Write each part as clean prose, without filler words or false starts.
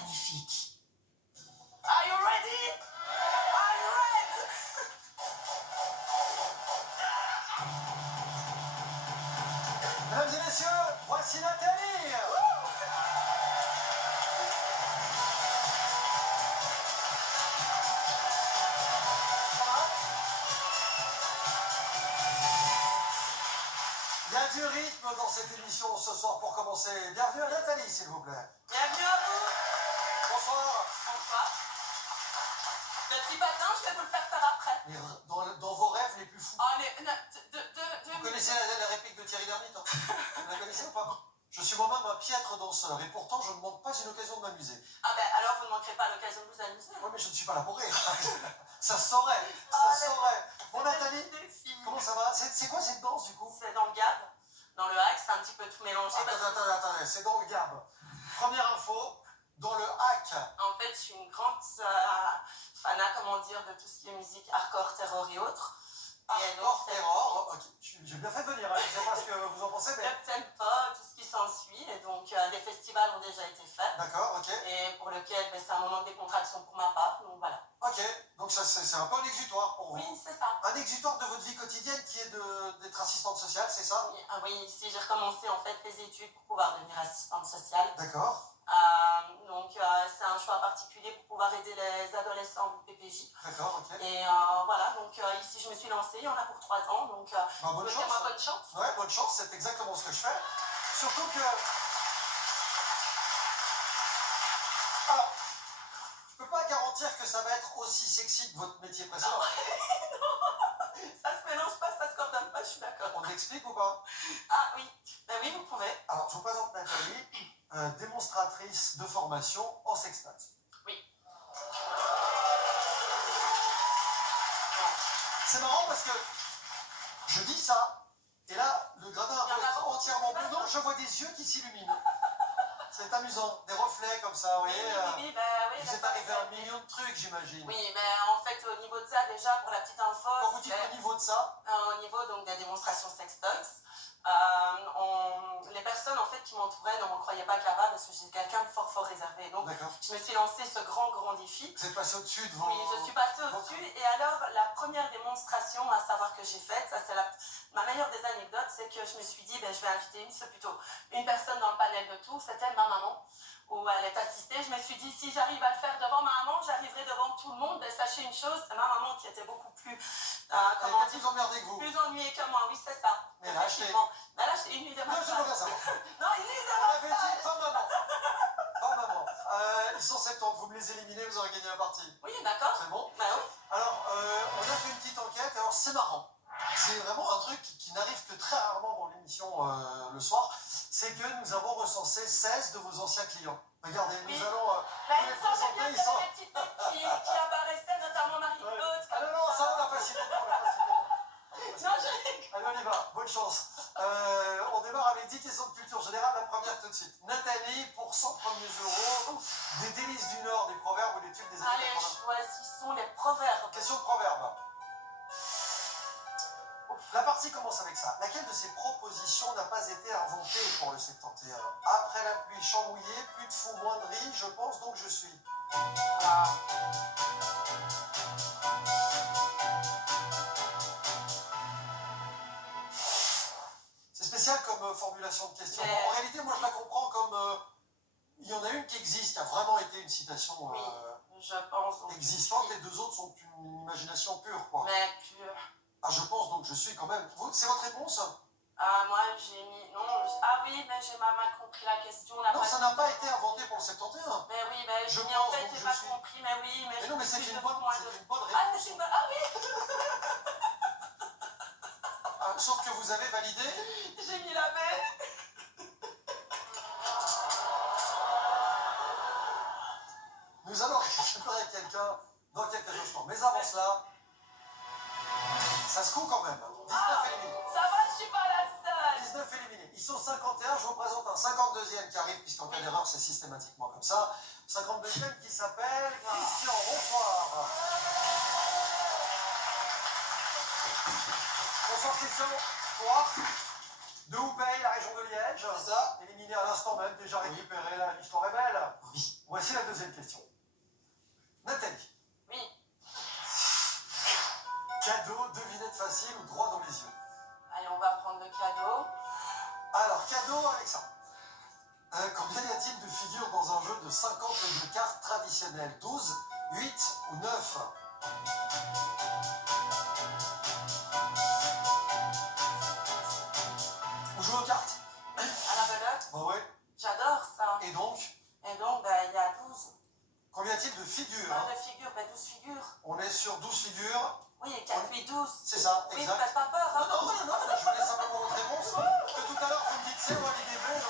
magnifique. Are you ready? Are you ready? Mesdames et messieurs, voici Nathalie. Il y a du rythme dans cette émission ce soir pour commencer. Bienvenue à Nathalie, s'il vous plaît. Bienvenue à vous. Bonsoir. Bonsoir. Le petit patin, je vais vous le faire après. Mais dans vos rêves les plus fous. Allez, Vous connaissez la réplique de Thierry Lhermitte, hein? Vous la connaissez ou pas? Je suis moi-même un piètre danseur et pourtant je ne manque pas une occasion de m'amuser. Ah ben alors vous ne manquerez pas l'occasion de vous amuser. Oui, mais je ne suis pas là pour rire. Ça se saurait. Bon, Nathalie, comment ça va? C'est quoi cette danse du coup? C'est dans le gab, dans le hack, c'est un petit peu tout mélangé. Attendez, c'est dans le gab. Première info, dans le hack. En fait, je suis une grande fanat, comment dire, de tout ce qui est musique hardcore, terror et autres. Hardcore, terror, ok. J'ai bien fait de venir, hein. Je ne sais pas ce que vous en pensez, mais... Le tempo, tout ce qui s'ensuit, et donc des festivals ont déjà été faits. D'accord, ok. Et pour lequel c'est un moment de décontraction pour ma part, donc voilà. Ok, donc ça c'est un peu un exutoire pour vous. Oui, c'est ça. Un exutoire de votre vie quotidienne qui est d'être assistante sociale, c'est ça? Oui, oui, ici j'ai recommencé en fait les études pour pouvoir devenir assistante sociale. D'accord. Donc c'est un choix particulier pour pouvoir aider les adolescents du PPJ. D'accord, ok. Et voilà, donc ici je me suis lancée, il y en a pour 3 ans, donc bonne chance. bonne chance. Ouais, bonne chance, c'est exactement ce que je fais. Surtout que... Alors, je peux pas garantir que ça va être aussi sexy que votre métier précédent. Non, ça se mélange pas, ça se coordonne pas, je suis d'accord. On l'explique ou pas? Ah oui, ben oui, vous pouvez. Alors, je vous présente Nathalie, démonstratrice de formation en sextat. Oui. C'est marrant parce que je dis ça, et là, le gradin est entièrement bleu. Non, je vois des yeux qui s'illuminent. C'est amusant, des reflets comme ça, vous voyez. Oui, vous êtes arrivé à un million de trucs, j'imagine. Oui, mais en fait, au niveau de ça, déjà, pour la petite info... Quand vous dites au niveau de ça? Au niveau donc, des démonstrations sextoys, les personnes en fait qui m'entouraient ne m'en croyaient pas capable parce que j'étais quelqu'un de fort réservé. Donc je me suis lancé ce grand défi. Vous êtes passé au-dessus de vos... Oui, je suis passée au-dessus. Et alors la première démonstration à savoir que j'ai faite, ça c'est ma meilleure des anecdotes, c'est que je me suis dit je vais inviter une personne dans le panel de tout, c'était ma maman, où elle est assistée. Je me suis dit si j'arrive à le faire devant ma maman, j'arriverai devant tout le monde. Sachez une chose, c'est ma maman qui était beaucoup plus plus emmerdée que vous. Plus ennuyée que moi, oui c'est ça. Mais là, je une nuit de ma non, je veux savoir. Non, une nuit de on avait dit pas maman. Pas maman. Ils sont 70, vous me les éliminez, vous aurez gagné la partie. Oui, d'accord. C'est bon? Bah oui. Alors, on a fait une petite enquête, alors c'est marrant. C'est vraiment un truc qui n'arrive que très rarement dans l'émission le soir. C'est que nous avons recensé 16 de vos anciens clients. Regardez, nous allons les présenter. Ils sont des petites têtes qui apparaissaient, notamment Marie-Claude. Ah non, ça on l'a pas cité. Non, je... Allez, on y va, bonne chance. On démarre avec 10 questions de culture générale, la première tout de suite. Nathalie, pour 100 premiers euros, des délices du Nord, des proverbes ou des tubes des années 80. Allez, choisissons les proverbes. Question de proverbes. La partie commence avec ça. Laquelle de ces propositions n'a pas été inventée pour le 71? Après la pluie chambouillée, plus de fou, moins de riz, je pense donc je suis. C'est spécial comme formulation de question. Mais... En réalité, moi je la comprends comme... il y en a une qui existe, qui a vraiment été une citation je pense, existante, et deux autres sont une imagination pure, quoi. Mais pure. Ah, je pense donc je suis quand même... C'est votre réponse? Moi j'ai mis... Non, ah oui, mais j'ai mal compris la question. Non, ça n'a pas été inventé pour le 71. Mais oui, mais je mis en fait, j'ai pas compris, mais oui, mais non, mais c'est une bonne réponse. Ah, c'est une bonne... Ah oui. Sauf que vous avez validé... J'ai mis la baie. Nous allons récupérer quelqu'un dans quelques instants. Mais avant cela, ça se coud quand même. 19 éliminés. Ça va, je suis pas la seule. 19 éliminés. Ils sont 51, je vous présente un 52e qui arrive, puisqu'en cas d'erreur, c'est systématiquement comme ça. 52e qui s'appelle Christian. Bonsoir. Bonsoir Christian. Toi, de Houpeil, la région de Liège. C'est ça. Éliminé à l'instant même, déjà récupéré, l'histoire est belle. Oui. Voici la deuxième. de 50 de cartes traditionnelles. 12, 8 ou 9? Vous jouez aux cartes? À la belote. Bah oui. J'adore ça. Et donc, il y a 12. combien y a-t-il de figures? De figures, 12 figures. On est sur 12 figures. Oui, 4, 8, 12. C'est ça, Oui, exact. faites pas peur. Hein. Non, je voulais simplement votre réponse. Que tout à l'heure, vous me dites c'est ou les débuts.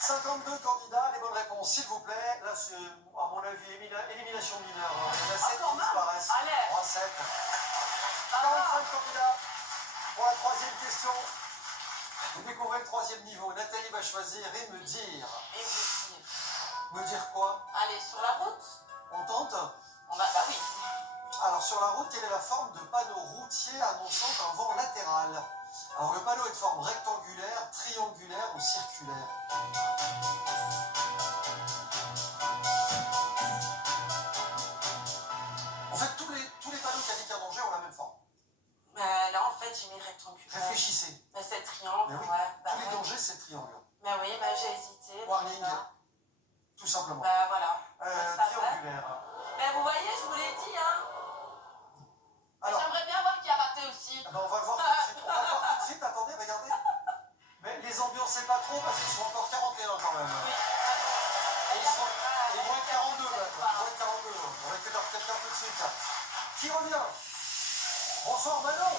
52 candidats, les bonnes réponses, s'il vous plaît. Là, c'est, à mon avis, élimination mineure. Il y en a 7 qui disparaissent. Allez. 3, 7. 45 candidats pour la troisième question. Vous découvrez le troisième niveau. Nathalie va choisir et me dire. Et vous dire. Me dire quoi? Allez, sur la route. On tente? Bah oui. Alors, sur la route, quelle est la forme de panneau routier annonçant un vent latéral? Alors, le panneau est de forme rectangulaire, triangulaire ou circulaire? En fait, tous les panneaux qui indiquent un danger ont la même forme. Là, en fait, j'ai mis rectangulaire. Réfléchissez. Mais c'est triangle, Mais oui, ouais. tous les dangers, c'est triangle. Mais oui, j'ai hésité. Warning, tout simplement. Voilà. Triangulaire. Mais vous voyez, je vous l'ai dit, hein. Alors, j'aimerais bien voir qui a raté aussi. on va le voir tout de suite. On va le voir tout de suite. Attendez, regardez. Mais les ambiancez pas trop parce qu'ils sont encore 41 quand même. Oui. Et ils vont être 42 même. Ils vont être 42. On va récupérer quelqu'un tout de suite. Qui revient? Bonsoir Manon.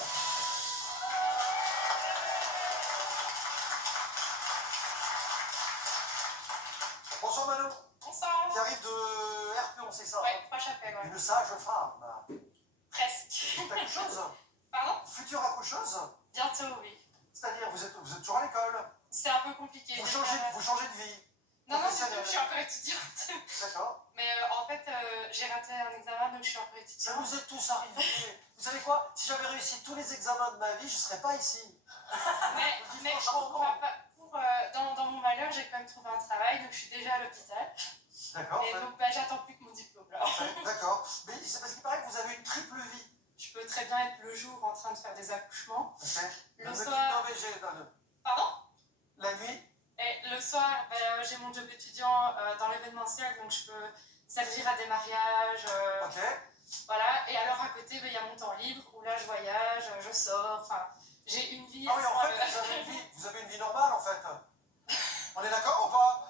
Bonsoir Manon. Bonsoir. Qui arrive de RP, on sait ça. Ouais, Trois-Chapelles, ouais. Une sage femme. Presque. Vous êtes accoucheuse? Pardon? Future accoucheuse? Bientôt, oui. C'est-à-dire, vous êtes toujours à l'école? C'est un peu compliqué. Vous changez de vie? Non, du tout, professionnelle. je suis encore étudiante. D'accord. Mais en fait, j'ai raté un examen, donc je suis encore Ça étudiante. nous est tous arrivé. Vous savez quoi? Si j'avais réussi tous les examens de ma vie, je ne serais pas ici. Mais dans mon malheur, j'ai quand même trouvé un travail, donc je suis déjà à l'hôpital. D'accord. Et donc, j'attends plus que mon diplôme, là. D'accord. Mais c'est parce qu'il paraît que vous avez une triple vie. Je peux très bien être le jour en train de faire des accouchements. Ok. Le soir. soir... Pardon? La nuit? Et le soir, j'ai mon job étudiant dans l'événementiel, donc je peux servir à des mariages. Ok. Voilà. Et alors à côté, il y a mon temps libre où là je voyage, je sors. Enfin, j'ai une vie. Ah oui, en fait, vous avez une vie normale en fait. On est d'accord ou pas?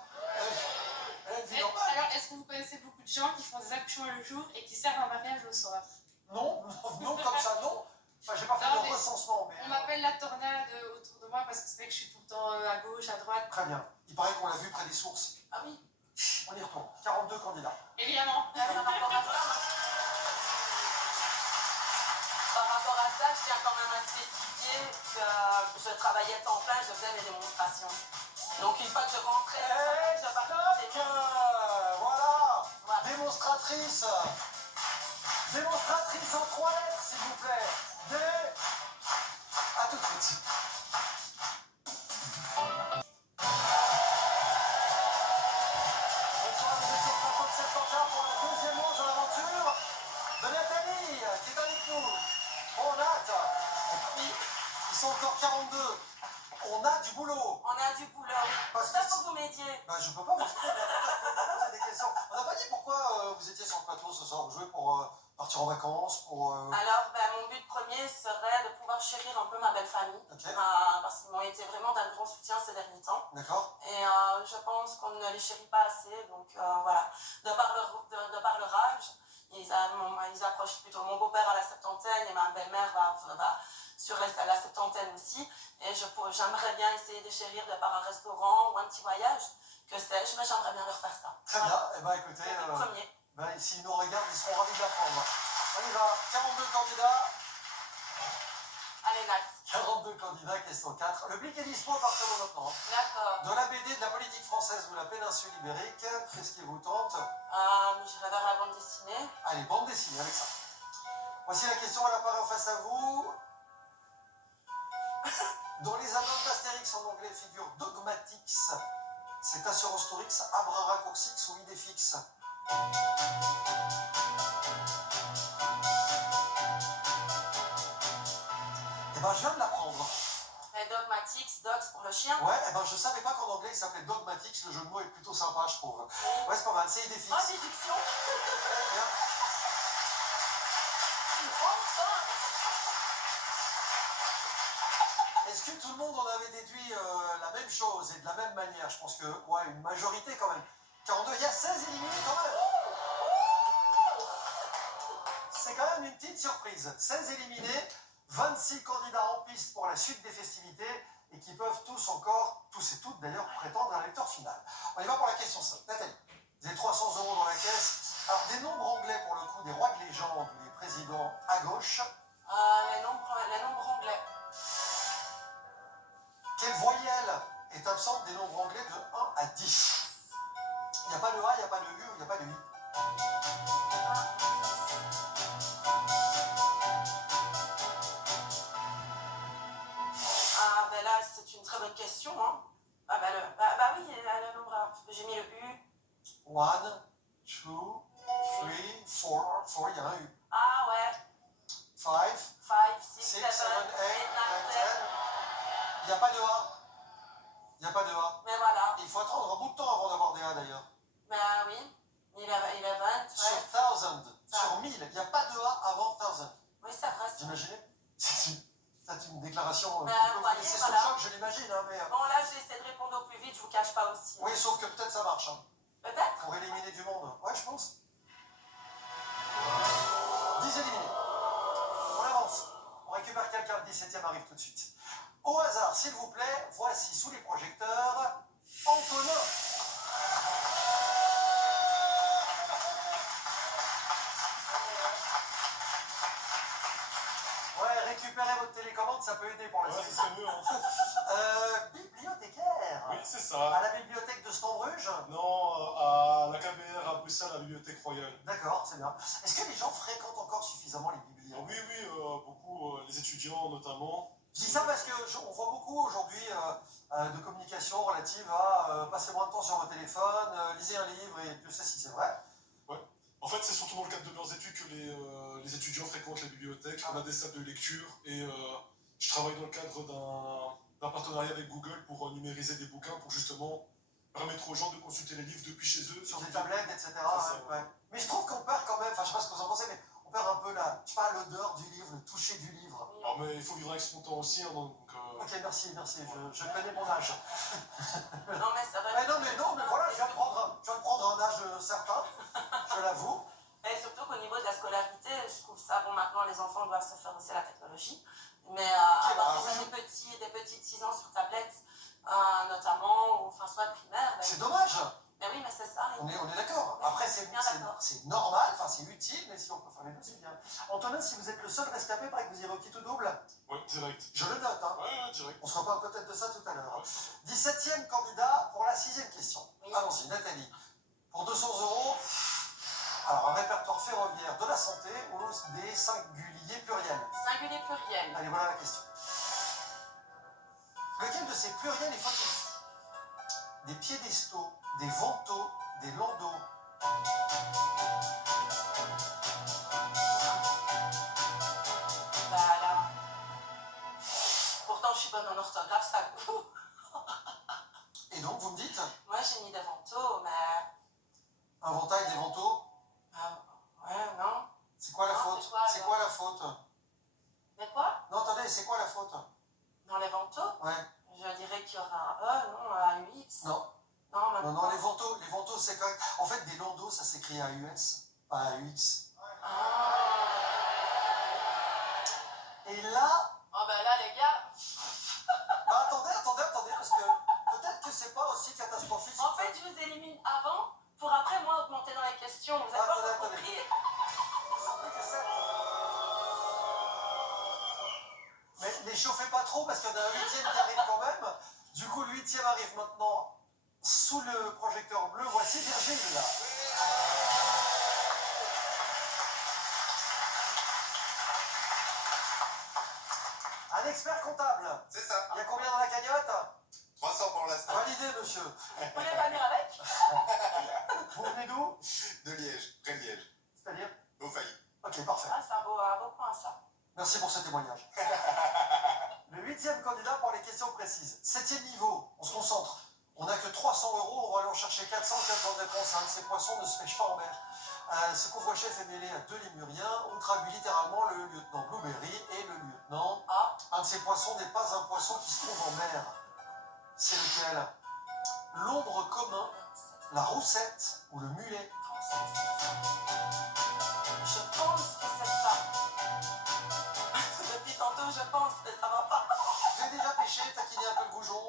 Elle a une vie normale. Alors, est-ce que vous connaissez beaucoup de gens qui font des accouchements le jour et qui servent un mariage le soir? Non, comme ça, non. Enfin, j'ai pas fait de recensement, mais... On m'appelle la tornade autour de moi parce que c'est vrai que je suis tout le temps à gauche, à droite. Très bien. Il paraît qu'on l'a vu près des sources. Ah oui. On y retourne. 42 candidats. Évidemment. Par rapport à ça, je tiens quand même à spécifier que je travaillais temps plein, je faisais mes démonstrations. Donc une fois que je rentrais, je partais. Voilà. Démonstratrice. Démonstratrice en 3 lettres, s'il vous plaît. À tout de suite. Bonsoir, nous étions 57 en retard pour la deuxième manche de l'aventure de Nathalie, qui est avec nous. On hâte. Ils sont encore 42. On a du boulot. On a du boulot. Parce Ça, que faut que vous m'aidiez. Ben, je peux pas vous poser des questions. On n'a pas dit pourquoi vous étiez sur le plateau ce soir. Vous jouez pour partir en vacances, pour... Alors, mon but premier serait de pouvoir chérir un peu ma belle famille. Ok. Parce qu'ils m'ont été vraiment d'un grand soutien ces derniers temps. D'accord. Et je pense qu'on ne les chérit pas assez. Donc voilà, de par leur âge, ils approchent plutôt. Mon beau-père à la septantaine et ma belle-mère va sur la septantaine aussi. Et j'aimerais bien essayer de chérir de par un restaurant ou un petit voyage, que sais-je, mais j'aimerais bien leur faire ça. Très bien. Eh bien, écoutez, Le premier. S'ils nous regardent, ils seront ravis de l'apprendre. On y va. 42 candidats. Allez, Nat. 42 candidats, question 4. Le Blic est dispo à partir de maintenant. D'accord. De la BD, de la politique française ou la péninsule ibérique, qu'est-ce qui vous tente? J'irai vers la bande dessinée. Allez, bande dessinée avec ça. Voici la question, elle apparaît en face à vous. Dans les albums d'Astérix en anglais figure Dogmatix. C'est Assurance-Tourix, Abra-Raccourcix ou Idéfix? Eh ben, je viens de l'apprendre. et Dogmatics, Dogs pour le chien. Ouais, eh ben je savais pas qu'en anglais il s'appelait Dogmatics, le jeu de mots est plutôt sympa, je trouve. Ouais, c'est pas mal, c'est Idéfix. Oh, déduction. Bien. Enfin. Est-ce que tout le monde en avait déduit la même chose et de la même manière? Je pense que, ouais, une majorité quand même. 42, il y a 16 éliminés quand même. C'est quand même une petite surprise. 16 éliminés, 26 candidats en piste pour la suite des festivités et qui peuvent tous encore, tous et toutes d'ailleurs, prétendre à la victoire finale. On y va pour la question 5. Nathalie, vous avez 300 € dans la caisse. Alors, des nombres anglais pour le coup, des rois de légende ou des présidents à gauche. Les nombres anglais. Quelle voyelle est absente des nombres anglais de 1 à 10? Il n'y a pas de A, il n'y a pas de U, il n'y a pas de I. Ah, ben là, c'est une très bonne question. Hein. Ah, bah oui, le nombre. J'ai mis le U. 1, 2, 3, 4. 4, il y a un U. Ah, ouais. 5, 5, 6, 6, 7, 7, 8, 9, 8, 9, 10. Il n'y a pas de A. Il n'y a pas de A. Mais voilà. Il faut attendre un bout de temps avant d'avoir des A d'ailleurs. Ben oui. 11, 12. Sur 1000, sur 1000, il n'y a pas de A avant 1000. Oui, c'est vrai. Vous imaginez? C'est une déclaration Ben, qui peut vous voyez, laisser voilà. sous le choc, je l'imagine. Hein, mais... Bon, là, j'ai essayé de répondre au plus vite, je vous cache pas aussi. Oui, sauf que peut-être ça marche. Hein, Peut-être. pour éliminer du monde. Ouais, je pense. 10 éliminés. On avance. On récupère quelqu'un, le 17e arrive tout de suite. Au hasard, s'il vous plaît, voici sous les projecteurs Antonin. Ouais, récupérez votre télécommande, ça peut aider pour la Ouais, suite. ça serait mieux. Hein. Bibliothécaire. Oui, c'est À ça. la bibliothèque de Stambruge. Non, à la KBR à Bruxelles, à la Bibliothèque Royale. D'accord, c'est bien. Est-ce que les gens fréquentent encore suffisamment les bibliothèques? Oui, oui, beaucoup, les étudiants notamment. Je dis ça parce qu'on voit beaucoup aujourd'hui de communication relative à passer moins de temps sur vos téléphones, lisez un livre, et Dieu sait si c'est vrai. En fait, c'est surtout dans le cadre de leurs études que les étudiants fréquentent les bibliothèques. On a des salles de lecture et je travaille dans le cadre d'un partenariat avec Google pour numériser des bouquins pour justement permettre aux gens de consulter les livres depuis chez eux. Sur des tablettes, etc. ça, ouais. Mais je trouve qu'on perd quand même, enfin je sais pas ce que vous en pensez, mais on perd un peu je sais pas, l'odeur du livre, le toucher du livre. Alors, mais il faut vivre avec son temps aussi. Hein, donc, Ok, merci, je connais mon âge. Non, mais c'est vrai. Mais voilà, je viens de prendre un âge certain, je l'avoue. Et surtout qu'au niveau de la scolarité, je trouve ça, bon, maintenant les enfants doivent se faire aussi la technologie, mais avoir déjà des petits de 6 ans sur tablette, notamment, ou enfin soit de primaire. C'est dommage. Mais oui, mais c'est ça. On est d'accord. Après, c'est normal, enfin c'est utile, mais si on peut faire les deux, c'est bien. Antonin, si vous êtes le seul rescapé, pareil que vous irez au petit ou double. ouais, direct. Je le note, hein. Ouais, direct. On se reparle peut-être de ça tout à l'heure. 17e candidat pour la 6e question. Oui. Allons-y, Nathalie. Pour 200 €, alors un répertoire ferroviaire de la santé ou des singuliers pluriels. Singulier pluriel. Allez, voilà la question. Lequel de ces pluriels est fautif? Des piédestaux, des vantaux, des landaux. Bah là. Pourtant, je suis bonne en orthographe, ça goût. Et donc, vous me dites, Moi, j'ai mis des vantaux, mais. un ventail, des vantaux, Ouais, non. c'est quoi la Non, faute? c'est quoi, C'est alors quoi la faute? Mais quoi? Non, attendez, c'est quoi la faute? Dans les vantaux? Ouais, Je dirais qu'il y aura un E, non, un UX. non. Non, même Non, pas. les vantaux, c'est correct. En fait, des landaux, ça s'écrit AUS, pas AUX. Ah. Et là, Oh, bah là, les gars. bah, attendez, parce que peut-être que c'est pas aussi catastrophique. En fait, je vous élimine avant pour après, moi, augmenter dans les questions. Vous avez pas Attendez. compris? Mais les chauffez pas trop parce qu'il y en a un 8e qui arrive quand même. Du coup, le 8e arrive maintenant sous le projecteur bleu. Voici Virgile. Un expert comptable. C'est ça. Il y a combien dans la cagnotte? 300 pour l'instant. Validé, monsieur. Vous voulez pas venir avec? Vous venez d'où? De Liège, près de Liège. C'est-à-dire? Beaufailly. Ok, parfait. Ah, c'est un beau point, ça. Merci pour ce témoignage. Le 8e candidat pour les questions maîtrise. 7e niveau, on se concentre. On n'a que 300 €, on va aller en chercher 400, 4 bonnes réponses. Un de ces poissons ne se pêche pas en mer. Ce couvre-chef est mêlé à 2 lémuriens. On traduit littéralement le lieutenant Blueberry et le lieutenant. Un de ces poissons n'est pas un poisson qui se trouve en mer. C'est lequel? L'ombre commun, la roussette ou le mulet? Je pense que c'est ça. Depuis tantôt, je pense, mais ça va pas. Vous avez déjà pêché, taquiné un peu le goujon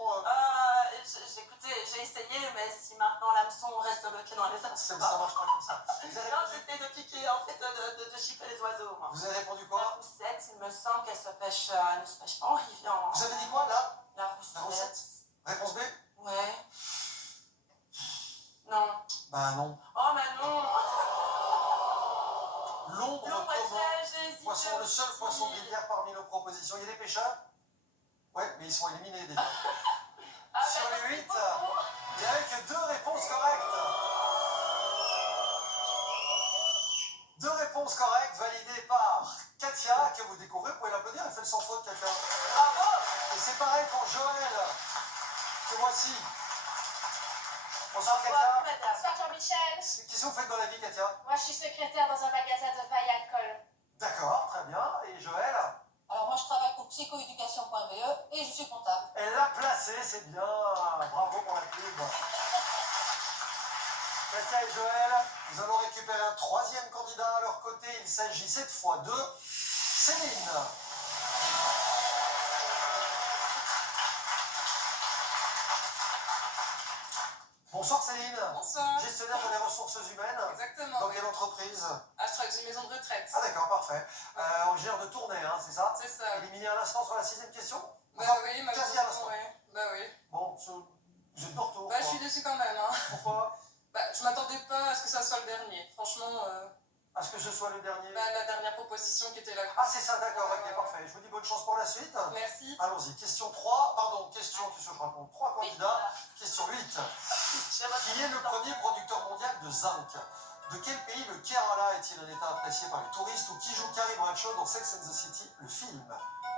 J'ai essayé, mais si maintenant l'hameçon reste bloqué dans les airs, ça marche pas comme ça. Vous avez non, répondu, j'essaie de piquer, en fait, de chipper les oiseaux, moi. vous avez répondu La quoi? roussette, il me semble qu'elle se pêche, ne se pêche pas en rivière. Vous avez dit quoi là? La La roussette. roussette? Réponse B? Ouais. Non. Bah non. Oh, mais non. L'ombre L'ombre commun, j'ai hésité poisson, le seul aussi. poisson de rivière parmi nos propositions. Il y a des pêcheurs? Ouais, mais ils sont éliminés déjà. Ah, Sur ben, les merci 8, beaucoup. il n'y avait que 2 réponses correctes. 2 réponses correctes validées par Katia, que vous découvrez. Vous pouvez l'applaudir, elle fait le sans faute, Katia. Bravo. Et c'est pareil pour Joël, ce mois-ci. Bonsoir Katia. Bonsoir Jean-Michel. Qu'est-ce que vous faites dans la vie, Katia? Moi, je suis secrétaire dans un magasin de vin et alcool. D'accord, très bien. Et Joël? Alors moi je travaille pour psychoéducation.be et je suis comptable. Elle l'a placé, c'est bien. Bravo pour la pub. Katia et Joël, nous allons récupérer un 3e candidat à leur côté. Il s'agit cette fois de Céline. Bonsoir Céline. Bonsoir. Gestionnaire pour les ressources humaines. Exactement. Dans quelle entreprise? Ah, je travaille dans une maison de retraite. Ah d'accord, parfait. On gère de tournée, hein, c'est ça? C'est ça. Éliminé à l'instant sur la 6e question? Bah Enfin, oui, quasi à malheureusement, l'instant. ouais. Bah oui. Bon, vous êtes de retour. Bah je quoi. suis déçue quand même, hein. Pourquoi? Bah je m'attendais pas à ce que ça soit le dernier. Franchement, À ce que ce soit le dernier? bah, la dernière proposition qui était là. Ah c'est ça, d'accord, ok, parfait. Je vous dis bonne chance pour la suite. Merci. Allons-y, question 3, pardon, question, qu'est-ce que je raconte? 3 candidats. Question 8. Qui est le premier producteur mondial de zinc? De quel pays le Kerala est-il un état apprécié par les touristes? Ou qui joue Carrie Bradshaw dans Sex and the City, le film?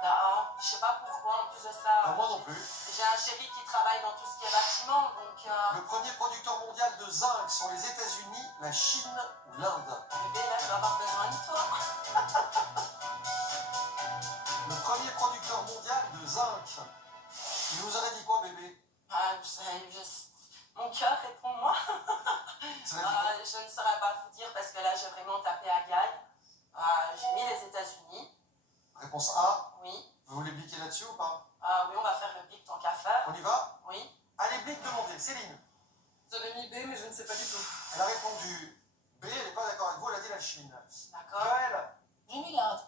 Là, je sais pas pourquoi, en plus de ça, Moi non plus. j'ai un chéri qui travaille dans tout ce qui est bâtiment, donc Le premier producteur mondial de zinc sont les États-Unis, la Chine ou l'Inde? bébé, là, je vais avoir besoin de toi. Le premier producteur mondial de zinc. Il vous aurait dit quoi, bébé? Ah, mon cœur, réponds-moi. Ça veut dire Je ne saurais pas vous dire parce que là, j'ai vraiment tapé à gaille. J'ai mis les États-Unis, quoi? Réponse A. oui. Vous voulez bliquer là-dessus ou pas? Oui, on va faire le pic tant qu'à faire. On y va? Oui. Allez, blique demandé. Céline. J'avais mis B, mais je ne sais pas du tout. Elle a répondu B, elle n'est pas d'accord avec vous, elle a dit la Chine. D'accord. Joël. J'ai mis l'Inde,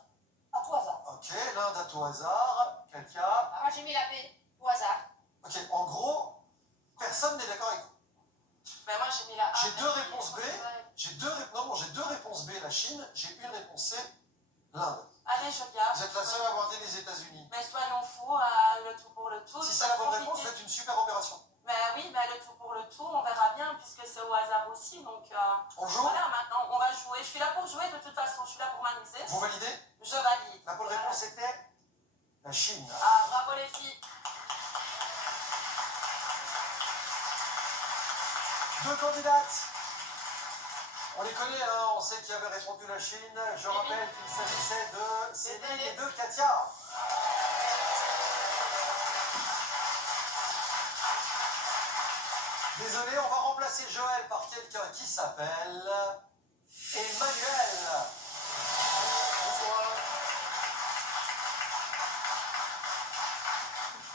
à tout hasard. Ok, l'Inde à tout hasard. Quelqu'un. Moi, j'ai mis la B, au hasard. Ok, en gros, personne n'est d'accord avec vous. Ben, moi, j'ai mis la A. J'ai 2 réponses B. J'ai 2 réponses B, la Chine. J'ai une réponse C, l'Inde. Allez, je garde. Vous êtes la seule à avoir dit les États-Unis. Mais soyons fous, le tout pour le tout. Si c'est la bonne réponse, vous faites une super opération. Ben oui, ben le tout pour le tout, on verra bien puisque c'est au hasard aussi. Donc On joue? voilà, maintenant on va jouer. Je suis là pour jouer de toute façon, je suis là pour m'amuser. Vous validez? Je valide. La bonne réponse était la Chine. Ah, bravo les filles. 2 candidates. On les connaît, hein, on sait qui avait répondu la Chine. Je rappelle qu'il s'agissait de Céline et de Katia. Désolé, on va remplacer Joël par quelqu'un qui s'appelle Emmanuel. Bonsoir.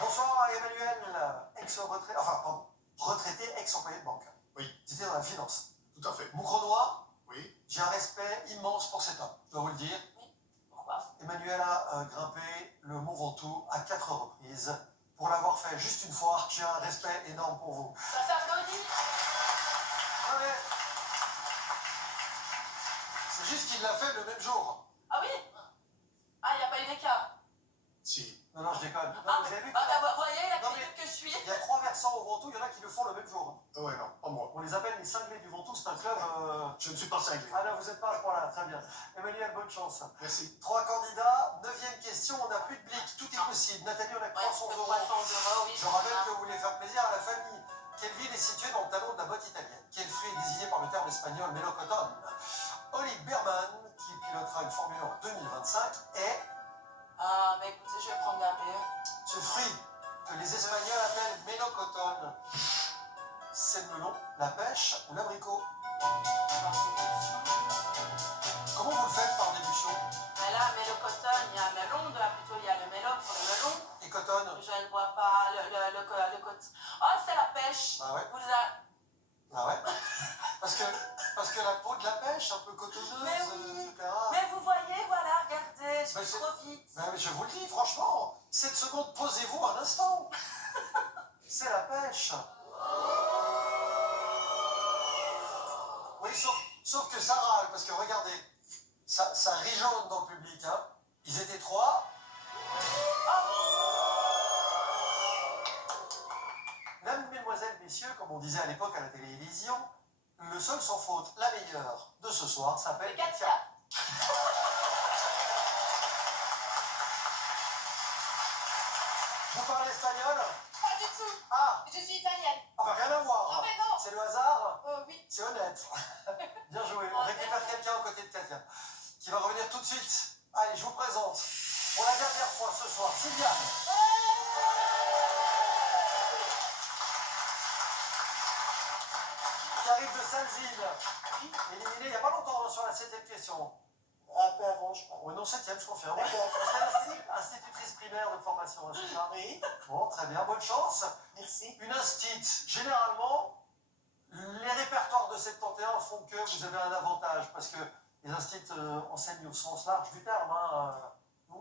Bonsoir Emmanuel, ex-retraité, enfin pardon, retraité, ex-employé de banque. Oui. Vous étiez dans la finance. Tout à fait. Moucronois, Oui. j'ai un respect immense pour cet homme, je dois vous le dire. Pourquoi? Emmanuel a grimpé le Mont Ventoux à 4 reprises. Pour l'avoir fait juste une fois, j'ai un respect énorme pour vous. Ça s'applaudit. Ah ouais. C'est juste qu'il l'a fait le même jour. Ah oui? Ah, il n'y a pas eu d'écart. Si. Non, je déconne. Non, Ah, vous avez vu bah, vous voyez la Non, mais- fille que je suis. il y a 3 versants au Ventoux, il y en a qui le font le même jour. Ouais, non, pas moi. On les appelle les cinglés du Ventoux, c'est un club... Je ne suis pas cinglé. Ah non, vous n'êtes pas à ce point-là, très bien. Emmanuel, bonne chance. Merci. 3 candidats, 9e question, on n'a plus de blic, tout est possible. Nathalie, on a 300 Ouais, euros. 300 €, oui. Je rappelle que vous voulez faire plaisir à la famille. Quelle ville est située dans le talon de la botte italienne? Quel fruit est désigné par le terme espagnol melocotone? Oli Berman, qui pilotera une Formule 1 en 2025, est Ah, bah écoutez, je vais prendre la B. ce fruit que les Espagnols appellent melocotone. C'est le melon, la pêche ou l'abricot? Comment vous le faites par déduction? Mais là, mélocotone, il y a melon, plutôt il y a le mélo pour le melon. Et cotonne? Je ne vois pas le côté. Oh, c'est la pêche. Bah ouais. Vous a... Ah ouais. Parce que la peau de la pêche, un peu cotonneuse, Mais oui. etc. Mais vous voyez, voilà, regardez, je Mais vais c'est- trop vite. Mais je vous le dis, franchement, 7 secondes, posez-vous un instant. C'est la pêche. Oui, sauf que ça râle, parce que regardez, ça rigeonne dans le public. Hein. Ils étaient 3. Mesdames, mesdemoiselles, messieurs, comme on disait à l'époque à la télévision, le seul sans faute, la meilleure de ce soir s'appelle Katia. Vous parlez espagnol? Pas du tout. Ah, Je suis italienne. ah bah rien à voir. Ah mais non. C'est le hasard? Oui. C'est honnête. Bien joué. On récupère quelqu'un aux côtés de Katia, qui va revenir tout de suite. Allez, je vous présente, pour la dernière fois ce soir, Sylviane. Qui arrive de Sainte-Gilles. Éliminée il n'y a pas longtemps sur la 7e question. Un peu avant, je crois. Oui, non, 7e, je confirme. D'accord. C'est institutrice primaire de formation, hein, c'est ça? Oui, Bon, très bien, bonne chance. merci. Une instite, généralement, les répertoires de 71 font que vous avez un avantage, parce que les instituts enseignent au sens large du terme. Hein,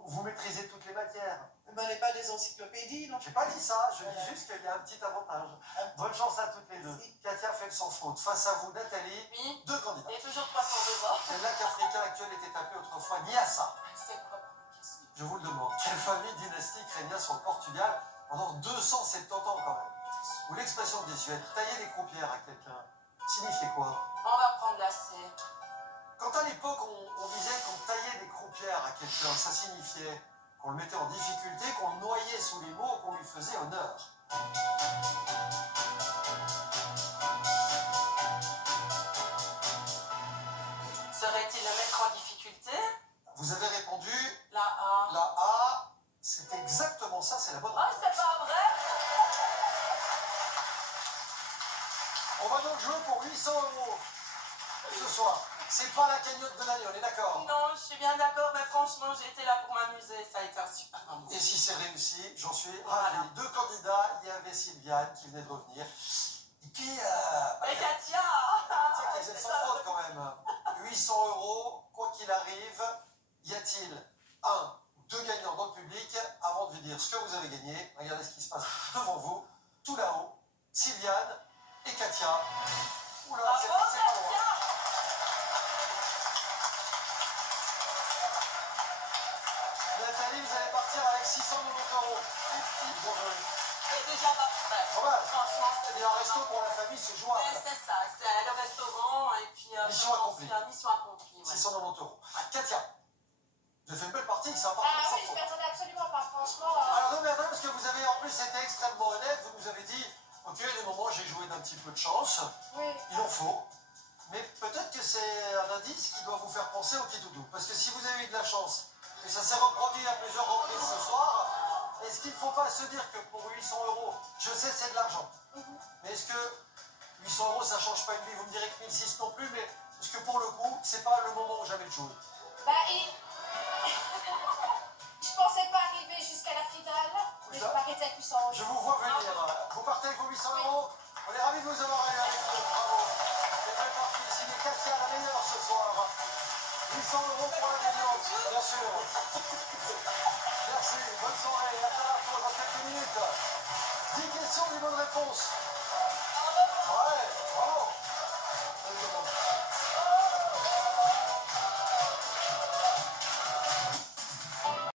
vous maîtrisez toutes les matières. Vous n'avez pas des encyclopédies, non? J'ai pas dit ça, je Voilà. dis juste qu'il y a un petit avantage. Un petit- Bonne chance à toutes les deux. Merci. Katia fait le sans faute. Face à vous, Nathalie, Oui, 2 candidats. et toujours 300 €. Le lac africain actuel était appelé autrefois Niassa. C'est quoi comme question? Je vous le demande. Quelle famille dynastique régna sur le Portugal pendant 270 ans quand même? Ou l'expression désuète, tailler des croupières à quelqu'un, signifiait quoi? On va prendre la C. Quand à l'époque on disait qu'on taillait des croupières à quelqu'un, ça signifiait qu'on le mettait en difficulté, qu'on le noyait sous les mots, qu'on lui faisait honneur. Serait-il le mettre en difficulté? Vous avez répondu, La A. la A, c'est exactement ça, c'est la bonne Oh, réponse. c'est pas vrai? On va donc jouer pour 800 € ce soir. C'est pas la cagnotte de l'année, on est d'accord? Non, je suis bien d'accord, mais franchement, j'ai été là pour m'amuser. Ça a été un super moment. Et si c'est réussi, j'en suis Voilà. ravi. 2 candidats, il y avait Sylviane qui venait de revenir. Et puis, Mais Katia! Katia qui est sans faute quand même. 800 €, quoi qu'il arrive, y a-t-il un ou 2 gagnants dans le public? Avant de vous dire ce que vous avez gagné, regardez ce qui se passe devant vous, tout là-haut, Sylviane et Katia. Oula, c'est Bravo, passé court. Katia! Nathalie, vous allez partir avec 690 €. Bien joué. C'est déjà parfait. Dommage. Franchement, c'est Et un resto pour la famille, c'est jouable. Ouais, c'est ça, c'est le restaurant et puis Mission vraiment, accomplie. c'est mission accomplie. Ouais. 690 €. Katia, vous avez fait une belle partie, c'est un Ah parcours sans oui, je faute. m'y attendais absolument pas, franchement. Alors non mais attendez, parce que vous avez en plus été extrêmement honnête, vous nous avez dit, ok, des moments j'ai joué d'un petit peu de chance, Oui. il en faut, mais peut-être que c'est un indice qui doit vous faire penser au petit doudou, parce que si vous avez eu de la chance, et ça s'est reproduit à plusieurs reprises ce soir, est-ce qu'il ne faut pas se dire que pour 800 €, je sais c'est de l'argent, mais est-ce que 800 € ça change pas une vie? Vous me direz que 1006 non plus, mais est-ce que pour le coup, c'est pas le moment où j'avais le jouer? Bah, je pensais pas arriver jusqu'à la finale, mais je m'arrêtais à 800 €. Je vous vois venir. Vous partez avec vos 800 €. On est ravis de vous avoir eu avec nous. Bravo. C'est belle partie. Signé Katia, la meilleure ce soir. 800 € pour la gagnante, bien sûr. Merci. Bonne soirée. À tout à l'heure dans quelques minutes. 10 questions, 10 bonnes réponses. Ouais, bravo.